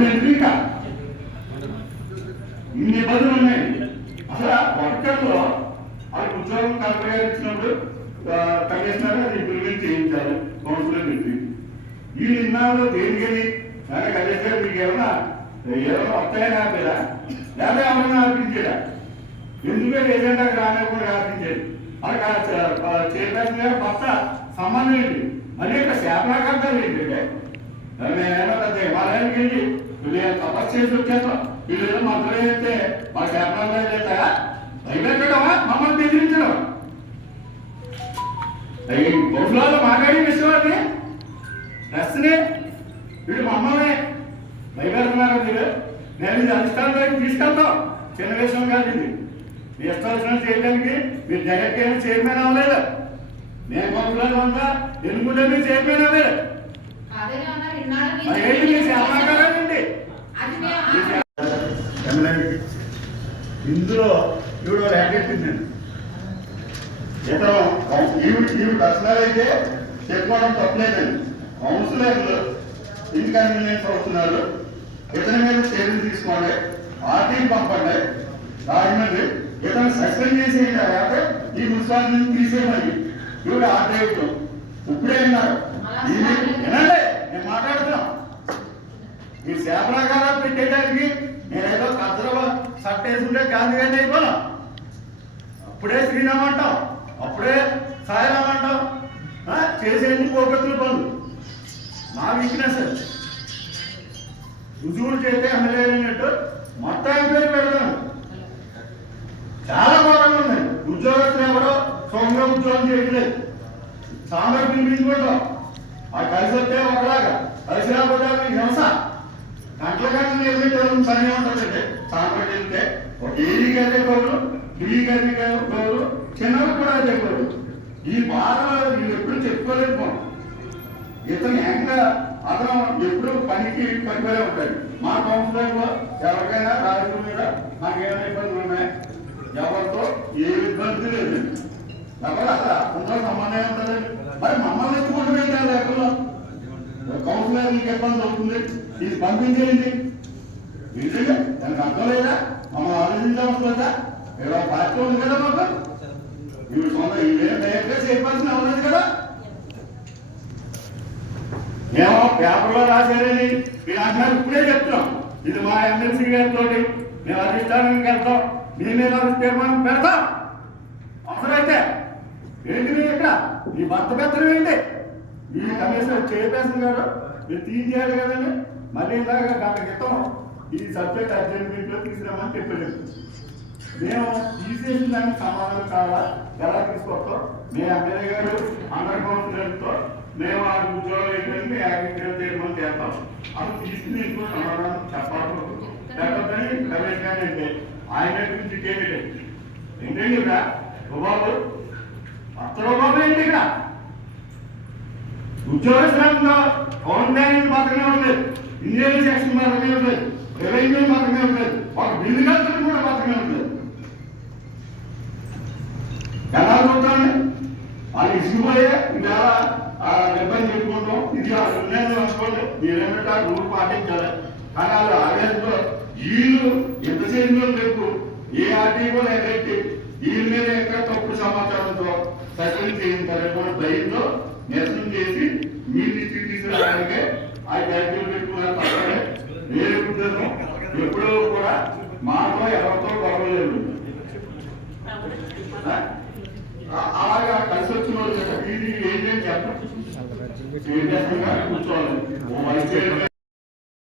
పదిహేను ఇంకా ఇన్ని ఇబ్బందులు ఉన్నాయి. అసలు వర్కర్లో వాళ్ళకి ఉద్యోగం కలెక్టర్ ఇచ్చినప్పుడు తగ్గిస్తున్నారు అది బిల్డింగ్ చేయించాలి కౌన్సిలర్ బిల్డింగ్ ఈ నిన్నాళ్ళు దేనికని? కానీ కలెక్టర్ మీకు ఏమన్నా ఏమైనా వస్తాయని ఆపారా లేదా ఏమన్నా ఆపించారా ఎందుకంటే ఏజెండా రానివ్వకుండా ఆపించారు వాళ్ళకి చైర్పర్సన్ గారు కొత్త సంబంధం ఏంటి? మరి ఇక్కడ శాపనాకర్తలు ఏంటంటే? మేము ఏమన్నా హిమాలయానికి వెళ్ళి వీళ్ళు తపస్సు చేసి వచ్చాను వీళ్ళు ఏదో మంత్రులు చేస్తే మా శాపనాకాలు చేస్తారా? భయపెట్టడమా మమ్మల్ని బెదిరించడం. బహుళాలు మాట్లాడి విషయాన్ని ప్రశ్నే వీడు మమ్మల్ని భయపెడుతున్నారు మీరు. నేను ఇది అధిష్టానం దగ్గరికి తీసుకెళ్తాం. చిన్న విషయం కాదు ఇది. మీ ఇష్టం వచ్చినట్టు చేయడానికి మీరు జగన్కి ఏమి చైర్మన్ అవ్వలేదు. నేను కొంతలో ఉందా ఎన్నుకుంటే మీరు చైర్మన్ అవ్వలేదు అదేనే అన్నారు ఇన్నాళ్ళు మీ మరి ఏంటి మీ శాపనాకాలం ఏంటి అది మేము ఎమ్మెల్యేకి ఇందులో ఈవిడ లేకెట్టింది ఇతను ఈవిడ ఈవిడ పర్సనల్ అయితే చెప్పుకోవడం తప్పలేదండి కౌన్సిలర్లు ఇన్కన్వీనియన్స్ అవుతున్నారు ఇతని మీద చర్యలు తీసుకోండి. ఆర్టీని పంపండి. రాజమండ్రి ఇతను సస్పెండ్ చేసేయండి తర్వాత ఈ మున్సిపాలిటీ నుంచి తీసేయమని. ఈవిడ ఆర్డర్ ఇప్పుడే విన్నారు వినండి నేను మాట్లాడుతున్నాం. ఈ శాపనాగారాలు పెట్టేయడానికి నేనేదో కథలో సట్టేసుకుంటే గాంధీ గారిని అయిపోను? అప్పుడే శ్రీరామ్ అంటాం అప్పుడే సాయిరామ్ అంటాం ఆ, చేసేది పోగొట్టుల పనులు. మా వీక్నెస్ రుజువులు చేస్తే ఎమ్మెల్యే అయినట్టు మొత్తం ఎంపీ పెడతాను. చాలా ఘోరంగా ఉన్నాయి. ఉద్యోగస్తులు ఎవరో సొంతంగా ఉద్యోగం చేయట్లేదు. సాంబార్ పిలిపించుకుంటాం ఆ కలిసి వస్తే ఒకలాగా కలిసి రాకపోతే అది హింస గంటల గంటలు నిలబెట్టే పని ఉంటుందండి సాంబార్ వెళ్తే ఒక ఏడీ అదే కోరు బీ కాదు కోరు కూడా చెప్పారు ఈ బాధ నేను ఎప్పుడు చెప్పుకోలేదు ఇతను ఎంకా అతను ఎప్పుడు పనికి పనిపడే ఉంటాడు. మా కౌన్సిలర్లో ఎవరికైనా రాజకీయ మీద మాకేమైనా ఇబ్బందులు ఉన్నాయి? ఎవరితో? ఏ ఇబ్బంది లేదు. ఎవరు అసలు అందరూ సంబంధం ఉంటుంది మరి మమ్మల్ని ఎత్తుకుంటే లెక్కలో కౌన్సిలర్ మీకు ఇబ్బంది అవుతుంది. ఇది పంపించేయండి. నిజంగా దానికి అర్థం లేదా? మమ్మల్ని ఆలోచించవలసి లేదా? ఇలా పార్టీ ఉంది కదా మాకు? ఇవి సొంత ఇవేం డైరెక్ట్గా చేయవలసిన అవ్వలేదు కదా? మేము పేపర్లో రాశారని మీరు అంటున్నారు ఇప్పుడే చెప్తున్నాం. ఇది మా ఎమ్మెల్సీ గారితో మేము అధిష్టానానికి వెళ్తాం. మీ మీద తీర్మానం పెడతాం. అవసరమైతే ఏంటి మీరు ఇక్కడ? మీ భర్త పెత్తనం ఏంటి? ఈ కమిషనర్ చైర్పర్సన్ గారు మీరు తీసేయాలి కదండి. మళ్ళీ ఇలాగ గంట క్రితం ఈ సబ్జెక్ట్ అర్జెంట్ మీట్లో తీసుకురామని చెప్పలేదు మేము తీసేసిన దానికి సమాధానం కావాలా? ఎలా తీసుకొస్తాం మేము ఎమ్మెల్యే గారు అండర్ కౌన్సిలర్తో మేము ఆ ఉద్యోగాలు ఏంటంటే యాగ్రికల్చర్ తీర్మానం చేస్తాం. అప్పుడు తీసుకుని ఇంకో సమాధానం చెప్పాలి లేకపోతే రమేష్ గారు అంటే ఆయన గురించి కేవీలేదు ఏంటండి ఇక్కడ? రుబాబు? కొత్త రుబాబు ఏంటి ఇక్కడ? ఉద్యోగస్తులంలో పవన్ బ్యాంక్ మాత్రమే ఉంది ఇంజనీరింగ్ సెక్షన్ మాత్రమే ఉంది రెవెన్యూ మాత్రమే ఉంది ఒక బిల్లు కట్టడం కూడా మాత్రమే ఉంది ఎలా చూడండి వాళ్ళు ఇలా ఆ ఇబ్బంది చెప్పుకుంటాం ఇది ఆ నిర్ణయం అనుకోండి మీరేమంటే ఆ రూల్ పాటించాలి. కానీ వాళ్ళు ఆవేశంతో వీళ్ళు ఎంత చేసినా చెప్పు. ఏ ఆర్టీఓ లేకపోతే వీళ్ళ మీద ఎక్కడ తప్పుడు సమాచారంతో సస్పెండ్ చేయించారు కూడా భయంతో నిరసన చేసి మీ దృష్టికి తీసుకురావడానికి ఆ వ్యాఖ్యలు పెట్టుకున్నారు తప్పనే వేరే ఎప్పుడూ కూడా మాతో ఎవరితో గొడవలేదు వాళ్ళు ఇది ఏంటంటే చెప్పండి కూర్చోవాలి